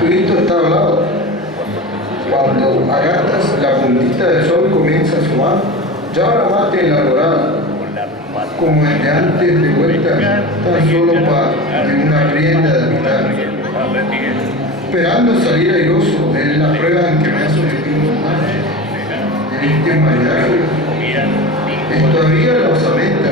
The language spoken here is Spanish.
Cristo está hablado. Cuando agatas la puntita del sol comienza a sumar, ya ahora mate en la dorada, como el de antes de vuelta, tan solo para una rienda de mitad. Esperando salir airoso de la prueba en que me ha sometido de este maridaje, es todavía la osamenta